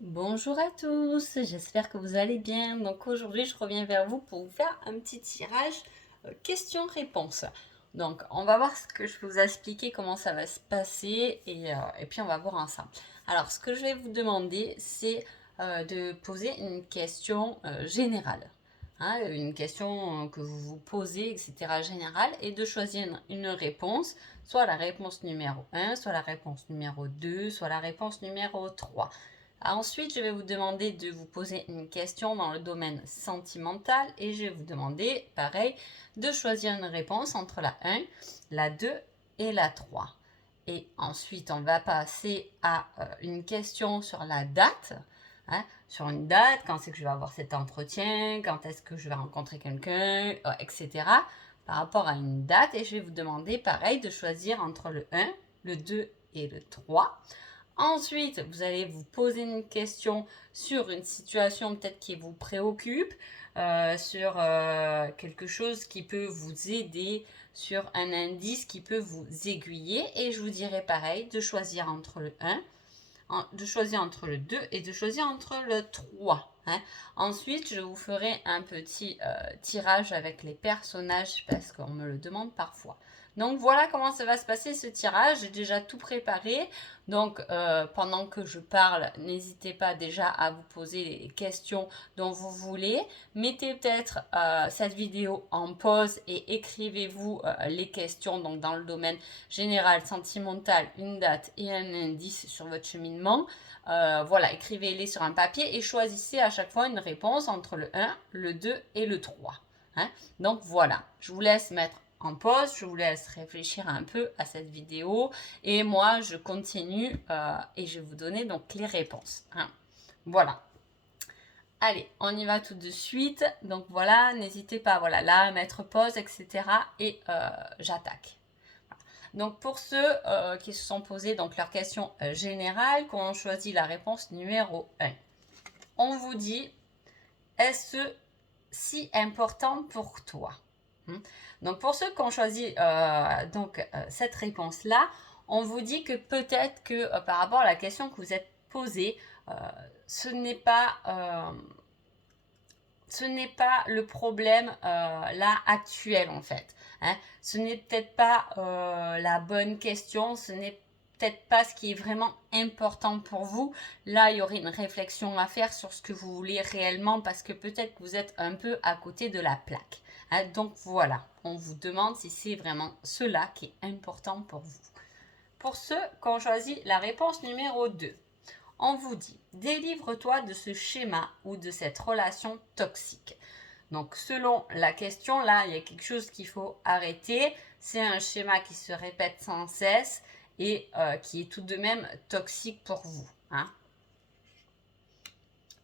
Bonjour à tous, j'espère que vous allez bien. Donc aujourd'hui, je reviens vers vous pour vous faire un petit tirage questions-réponses. Donc on va voir ce que je vais vous expliquer, comment ça va se passer et puis on va voir ensemble. Alors ce que je vais vous demander, c'est de poser une question générale. Hein, une question que vous vous posez, etc. générale, et de choisir une réponse, soit la réponse numéro 1, soit la réponse numéro 2, soit la réponse numéro 3. Ensuite, je vais vous demander de vous poser une question dans le domaine sentimental et je vais vous demander, pareil, de choisir une réponse entre la 1, la 2 et la 3. Et ensuite, on va passer à une question sur la date. Hein, sur une date, quand c'est que je vais avoir cet entretien, quand est-ce que je vais rencontrer quelqu'un, etc. Par rapport à une date. Et je vais vous demander, pareil, de choisir entre le 1, le 2 et le 3. Ensuite, vous allez vous poser une question sur une situation peut-être qui vous préoccupe, sur quelque chose qui peut vous aider, sur un indice qui peut vous aiguiller. Et je vous dirai pareil de choisir entre le 1, de choisir entre le 2 et de choisir entre le 3. Hein. Ensuite, je vous ferai un petit tirage avec les personnages parce qu'on me le demande parfois. Donc voilà comment ça va se passer ce tirage. J'ai déjà tout préparé. Donc pendant que je parle, n'hésitez pas déjà à vous poser les questions dont vous voulez. Mettez peut-être cette vidéo en pause et écrivez-vous les questions donc dans le domaine général, sentimental, une date et un indice sur votre cheminement. Voilà, écrivez-les sur un papier et choisissez à chaque fois une réponse entre le 1, le 2 et le 3. Hein. Donc voilà, je vous laisse mettre en pause, je vous laisse réfléchir un peu à cette vidéo et moi je continue et je vais vous donner donc les réponses. Hein. Voilà. Allez, on y va tout de suite. Donc voilà, n'hésitez pas, voilà, là, à mettre pause, etc. Et j'attaque. Donc pour ceux qui se sont posés donc leurs questions générales, qu'on ont choisi la réponse numéro 1. On vous dit, est-ce si important pour toi? Donc pour ceux qui ont choisi cette réponse-là, on vous dit que peut-être que par rapport à la question que vous êtes posée, ce n'est pas le problème là actuel en fait. Hein. Ce n'est peut-être pas la bonne question, ce n'est peut-être pas ce qui est vraiment important pour vous. Là, il y aurait une réflexion à faire sur ce que vous voulez réellement parce que peut-être que vous êtes un peu à côté de la plaque. Hein. Donc voilà, on vous demande si c'est vraiment cela qui est important pour vous. Pour ceux qui ont choisi la réponse numéro 2, on vous dit, délivre-toi de ce schéma ou de cette relation toxique. Donc selon la question, là, il y a quelque chose qu'il faut arrêter. C'est un schéma qui se répète sans cesse et qui est tout de même toxique pour vous. Hein.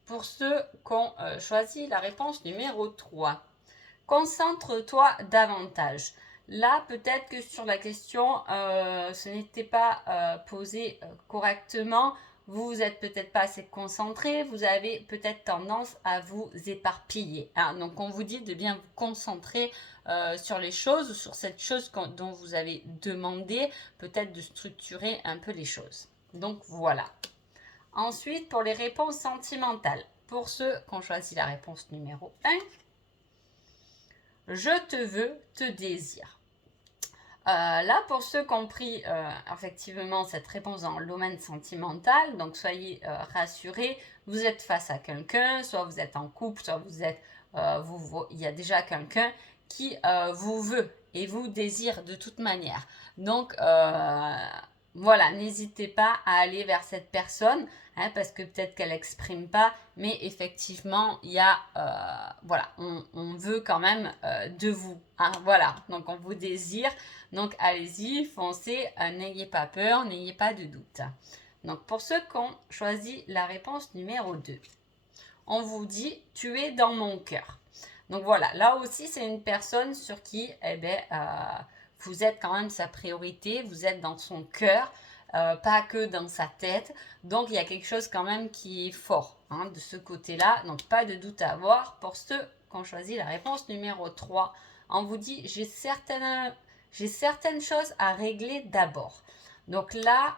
Pour ceux qui ont choisi la réponse numéro 3, concentre-toi davantage. Là, peut-être que sur la question, ce n'était pas posé correctement. Vous n'êtes peut-être pas assez concentré. Vous avez peut-être tendance à vous éparpiller. Hein. Donc, on vous dit de bien vous concentrer sur les choses, sur cette chose dont vous avez demandé, peut-être de structurer un peu les choses. Donc, voilà. Ensuite, pour les réponses sentimentales. Pour ceux qui ont choisi la réponse numéro 1, je te veux, te désire. Là, pour ceux qui ont pris effectivement cette réponse dans le domaine sentimental, donc soyez rassurés, vous êtes face à quelqu'un, soit vous êtes en couple, soit vous êtes, il y a déjà quelqu'un qui vous veut et vous désire de toute manière. Donc, voilà, n'hésitez pas à aller vers cette personne, hein, parce que peut-être qu'elle n'exprime pas, mais effectivement, il y a, voilà, on veut quand même de vous. Hein, voilà, donc on vous désire. Donc allez-y, foncez, n'ayez pas peur, n'ayez pas de doute. Donc pour ceux qui ont choisi la réponse numéro 2, on vous dit, tu es dans mon cœur. Donc voilà, là aussi c'est une personne sur qui vous êtes quand même sa priorité, vous êtes dans son cœur, pas que dans sa tête. Donc il y a quelque chose quand même qui est fort hein, de ce côté-là. Donc pas de doute à avoir. Pour ceux qui ont choisi la réponse numéro 3, on vous dit j'ai certaines choses à régler d'abord. Donc là,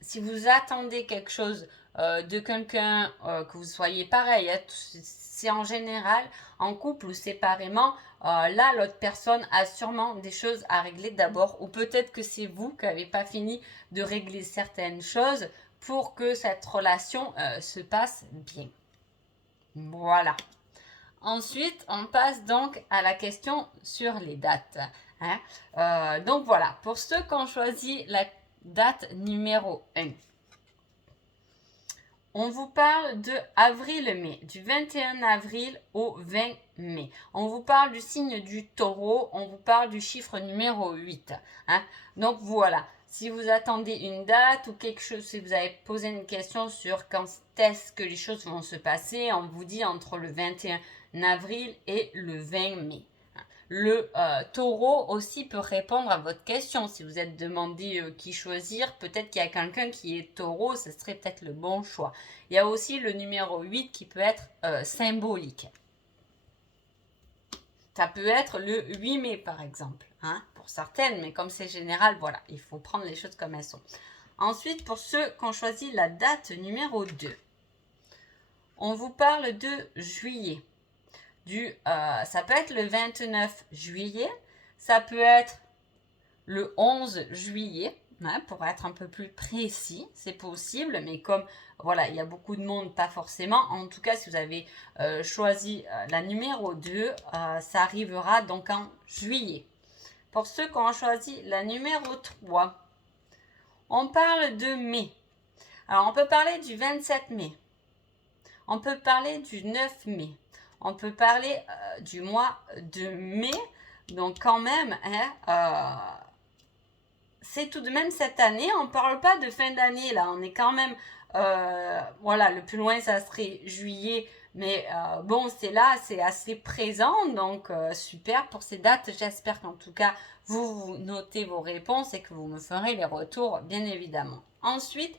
si vous attendez quelque chose de quelqu'un, que vous soyez pareil, hein, c'est en général en couple ou séparément, là l'autre personne a sûrement des choses à régler d'abord, ou peut-être que c'est vous qui n'avez pas fini de régler certaines choses pour que cette relation se passe bien. Voilà. Ensuite, on passe donc à la question sur les dates. Hein. Donc voilà, pour ceux qui ont choisi la date numéro 1, on vous parle de avril-mai, du 21 avril au 20 mai. On vous parle du signe du taureau, on vous parle du chiffre numéro 8. Hein. Donc voilà, si vous attendez une date ou quelque chose, si vous avez posé une question sur quand est-ce que les choses vont se passer, on vous dit entre le 21 avril et le 20 mai. Le taureau aussi peut répondre à votre question. Si vous êtes demandé qui choisir, peut-être qu'il y a quelqu'un qui est taureau, ce serait peut-être le bon choix. Il y a aussi le numéro 8 qui peut être symbolique. Ça peut être le 8 mai par exemple, hein, pour certaines, mais comme c'est général, voilà, il faut prendre les choses comme elles sont. Ensuite, pour ceux qui ont choisi la date numéro 2, on vous parle de juillet. Ça peut être le 29 juillet, ça peut être le 11 juillet, hein, pour être un peu plus précis, c'est possible, mais comme voilà, il y a beaucoup de monde, pas forcément. En tout cas, si vous avez choisi la numéro 2, ça arrivera donc en juillet. Pour ceux qui ont choisi la numéro 3, on parle de mai. Alors, on peut parler du 27 mai. On peut parler du 9 mai. On peut parler du mois de mai. Donc quand même, hein, c'est tout de même cette année. On ne parle pas de fin d'année là. On est quand même, voilà, le plus loin ça serait juillet. Mais bon, c'est là, c'est assez présent. Donc super pour ces dates. J'espère qu'en tout cas, vous notez vos réponses et que vous me ferez les retours, bien évidemment. Ensuite,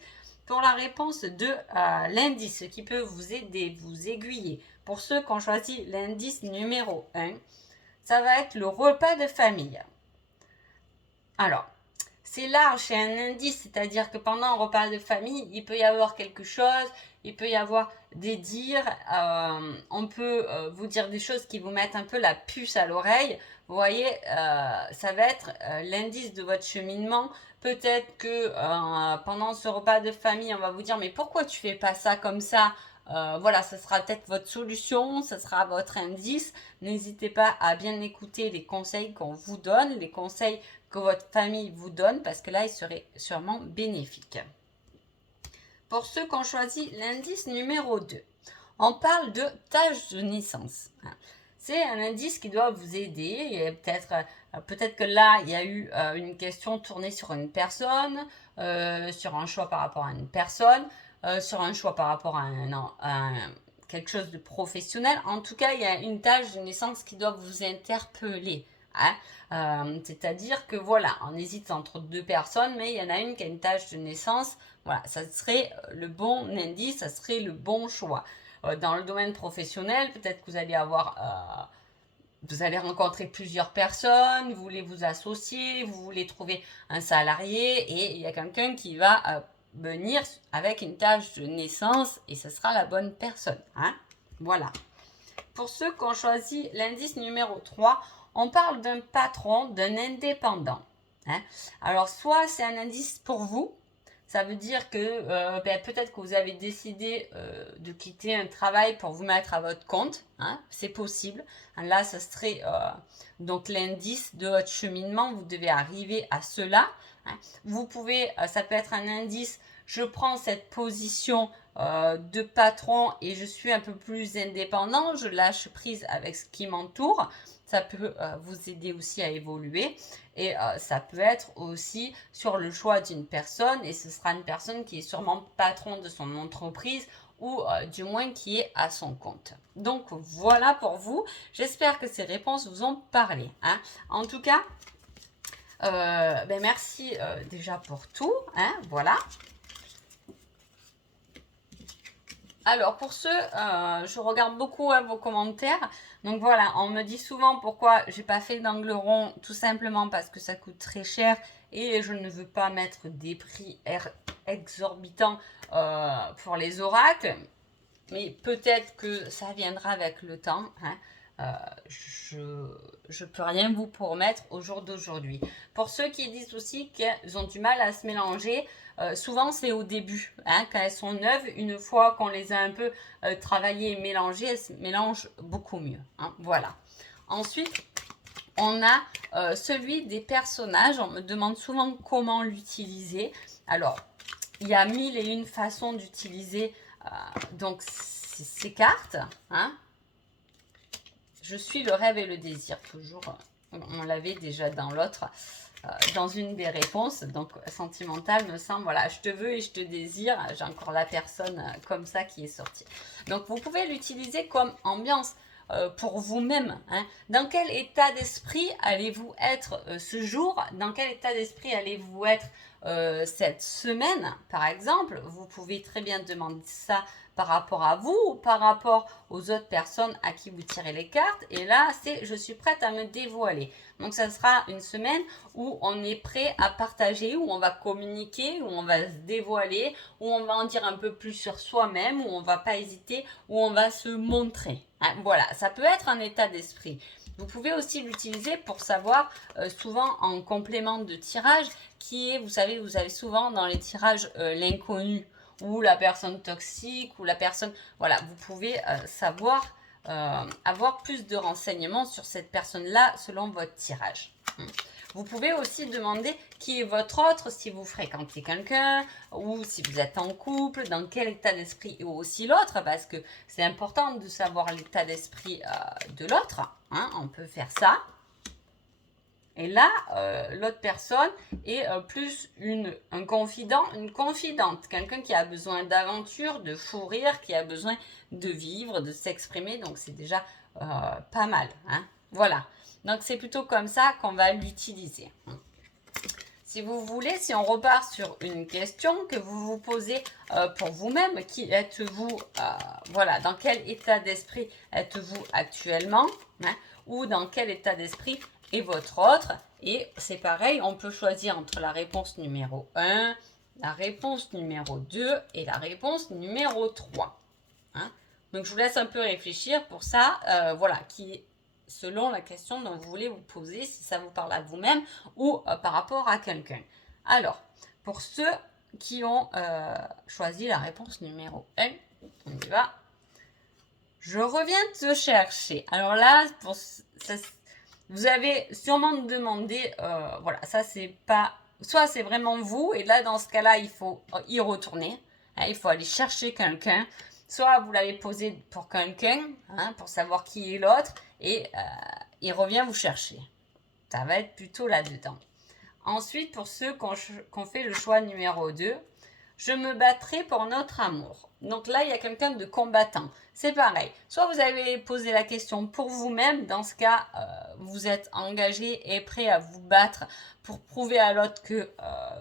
pour la réponse de l'indice qui peut vous aider, vous aiguiller. Pour ceux qui ont choisi l'indice numéro 1, ça va être le repas de famille. Alors, c'est large, c'est un indice, c'est-à-dire que pendant un repas de famille, il peut y avoir quelque chose, il peut y avoir des dires, on peut vous dire des choses qui vous mettent un peu la puce à l'oreille. Vous voyez, ça va être l'indice de votre cheminement. Peut-être que pendant ce repas de famille, on va vous dire mais pourquoi tu fais pas ça comme ça? Voilà, ce sera peut-être votre solution, ce sera votre indice. N'hésitez pas à bien écouter les conseils qu'on vous donne, les conseils que votre famille vous donne, parce que là, il serait sûrement bénéfique. Pour ceux qui ont choisi l'indice numéro 2, on parle de tâche de naissance. C'est un indice qui doit vous aider. Et peut-être que là, il y a eu une question tournée sur une personne, sur un choix par rapport à une personne, sur un choix par rapport à quelque chose de professionnel. En tout cas, il y a une tâche de naissance qui doit vous interpeller. Hein. C'est-à-dire que voilà, on hésite entre deux personnes, mais il y en a une qui a une tâche de naissance. Voilà, ça serait le bon indice, ça serait le bon choix. Dans le domaine professionnel, peut-être que vous allez vous allez rencontrer plusieurs personnes, vous voulez vous associer, vous voulez trouver un salarié et il y a quelqu'un qui va venir avec une tâche de naissance et ce sera la bonne personne. Hein. Voilà. Pour ceux qui ont choisi l'indice numéro 3, on parle d'un patron, d'un indépendant. Hein. Alors, soit c'est un indice pour vous, ça veut dire que peut-être que vous avez décidé de quitter un travail pour vous mettre à votre compte. Hein, c'est possible. Là, ce serait donc l'indice de votre cheminement. Vous devez arriver à cela. Hein. Vous pouvez, ça peut être un indice. Je prends cette position de patron et je suis un peu plus indépendant. Je lâche prise avec ce qui m'entoure. Ça peut vous aider aussi à évoluer. Et ça peut être aussi sur le choix d'une personne et ce sera une personne qui est sûrement patron de son entreprise ou du moins qui est à son compte. Donc voilà pour vous. J'espère que ces réponses vous ont parlé. Hein. En tout cas, merci déjà pour tout. Hein, voilà. Alors pour ceux, je regarde beaucoup vos commentaires. Donc voilà, on me dit souvent pourquoi j'ai pas fait d'angle rond, tout simplement parce que ça coûte très cher et je ne veux pas mettre des prix exorbitant pour les oracles, mais peut-être que ça viendra avec le temps. Hein. Je ne peux rien vous promettre au jour d'aujourd'hui. Pour ceux qui disent aussi qu'ils ont du mal à se mélanger, souvent c'est au début, hein, quand elles sont neuves. Une fois qu'on les a un peu travaillées et mélangées, elles se mélangent beaucoup mieux. Hein, voilà. Ensuite, on a celui des personnages. On me demande souvent comment l'utiliser. Alors, il y a 1001 façons d'utiliser donc ces cartes. Hein. Je suis le rêve et le désir, toujours. On l'avait déjà dans l'autre, dans une des réponses. Donc, sentimentale me semble, voilà, je te veux et je te désire. J'ai encore la personne comme ça qui est sortie. Donc, vous pouvez l'utiliser comme ambiance pour vous-même. Hein. Dans quel état d'esprit allez-vous être ce jour? Dans quel état d'esprit allez-vous être cette semaine, par exemple? Vous pouvez très bien demander ça par rapport à vous ou par rapport aux autres personnes à qui vous tirez les cartes. Et là, c'est je suis prête à me dévoiler. Donc, ça sera une semaine où on est prêt à partager, où on va communiquer, où on va se dévoiler, où on va en dire un peu plus sur soi-même, où on ne va pas hésiter, où on va se montrer. Hein, voilà, ça peut être un état d'esprit. Vous pouvez aussi l'utiliser pour savoir, souvent en complément de tirage, qui est, vous savez, vous avez souvent dans les tirages l'inconnu ou la personne toxique ou la personne, voilà, vous pouvez savoir, avoir plus de renseignements sur cette personne-là selon votre tirage. Vous pouvez aussi demander qui est votre autre, si vous fréquentez quelqu'un ou si vous êtes en couple, dans quel état d'esprit est aussi l'autre, parce que c'est important de savoir l'état d'esprit de l'autre. Hein, on peut faire ça. Et là, l'autre personne est plus un confident, une confidente, quelqu'un qui a besoin d'aventure, de fou rire, qui a besoin de vivre, de s'exprimer. Donc, c'est déjà pas mal. Hein, voilà. Donc, c'est plutôt comme ça qu'on va l'utiliser. Si vous voulez, si on repart sur une question que vous vous posez pour vous-même, qui êtes-vous, voilà, dans quel état d'esprit êtes-vous actuellement, hein, ou dans quel état d'esprit est votre autre. Et c'est pareil, on peut choisir entre la réponse numéro 1, la réponse numéro 2 et la réponse numéro 3. Hein. Donc, je vous laisse un peu réfléchir pour ça, voilà, qui selon la question dont vous voulez vous poser, si ça vous parle à vous-même ou par rapport à quelqu'un. Alors, pour ceux qui ont choisi la réponse numéro 1, on y va. Je reviens te chercher. Alors là, pour ça, vous avez sûrement demandé, voilà, ça c'est pas, soit c'est vraiment vous, et là dans ce cas-là, il faut y retourner, hein, il faut aller chercher quelqu'un, soit vous l'avez posé pour quelqu'un, hein, pour savoir qui est l'autre, et il revient vous chercher. Ça va être plutôt là-dedans. Ensuite, pour ceux qui ont fait le choix numéro 2, je me battrai pour notre amour. Donc là, il y a quelqu'un de combattant. C'est pareil. Soit vous avez posé la question pour vous-même. Dans ce cas, vous êtes engagé et prêt à vous battre pour prouver à l'autre que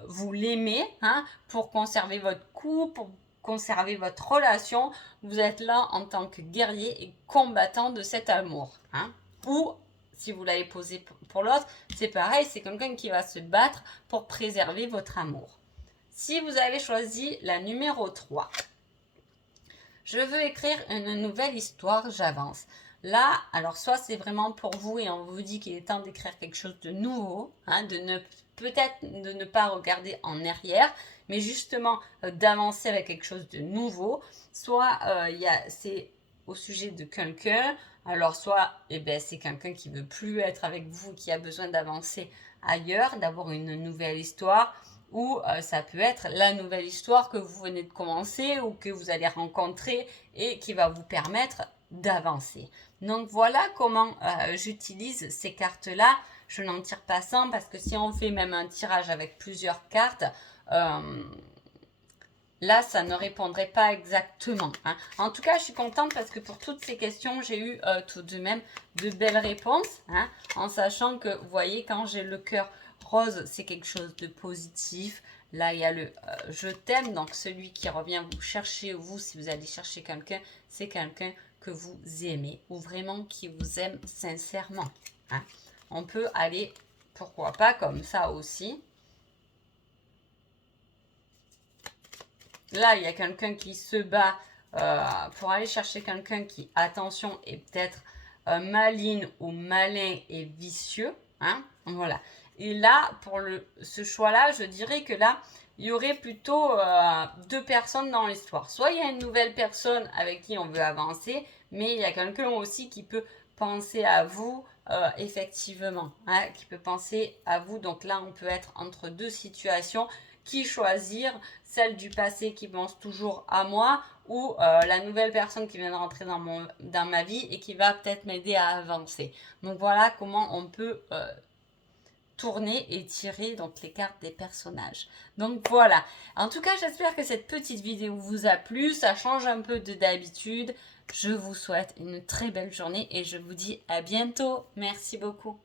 vous l'aimez, hein, pour conserver votre couple, pour conserver votre relation. Vous êtes là en tant que guerrier et combattant de cet amour. Hein. Ou si vous l'avez posé pour l'autre, c'est pareil. C'est quelqu'un qui va se battre pour préserver votre amour. Si vous avez choisi la numéro 3, je veux écrire une nouvelle histoire, j'avance. Là, alors soit c'est vraiment pour vous et on vous dit qu'il est temps d'écrire quelque chose de nouveau, hein, peut-être de ne pas regarder en arrière, mais justement d'avancer avec quelque chose de nouveau. Soit c'est au sujet de quelqu'un, alors soit c'est quelqu'un qui veut plus être avec vous, qui a besoin d'avancer ailleurs, d'avoir une nouvelle histoire. Ou ça peut être la nouvelle histoire que vous venez de commencer ou que vous allez rencontrer et qui va vous permettre d'avancer. Donc voilà comment j'utilise ces cartes-là. Je n'en tire pas 100 parce que si on fait même un tirage avec plusieurs cartes, là, ça ne répondrait pas exactement. Hein. En tout cas, je suis contente parce que pour toutes ces questions, j'ai eu tout de même de belles réponses. Hein, en sachant que, vous voyez, quand j'ai le cœur rose, c'est quelque chose de positif. Là, il y a le je t'aime. Donc, celui qui revient vous chercher, vous, si vous allez chercher quelqu'un, c'est quelqu'un que vous aimez ou vraiment qui vous aime sincèrement. Hein. On peut aller, pourquoi pas, comme ça aussi. là, il y a quelqu'un qui se bat pour aller chercher quelqu'un qui, attention, est peut-être maligne ou malin et vicieux. Hein, voilà. Et là, pour ce choix-là, je dirais que là, il y aurait plutôt deux personnes dans l'histoire. Soit il y a une nouvelle personne avec qui on veut avancer, mais il y a quelqu'un aussi qui peut penser à vous, effectivement, hein, qui peut penser à vous. Donc là, on peut être entre deux situations. Qui choisir, celle du passé qui pense toujours à moi ou la nouvelle personne qui vient de rentrer dans ma vie et qui va peut-être m'aider à avancer. Donc voilà comment on peut tourner et tirer donc les cartes des personnages. Donc voilà. En tout cas, j'espère que cette petite vidéo vous a plu. Ça change un peu de d'habitude. Je vous souhaite une très belle journée et je vous dis à bientôt. Merci beaucoup.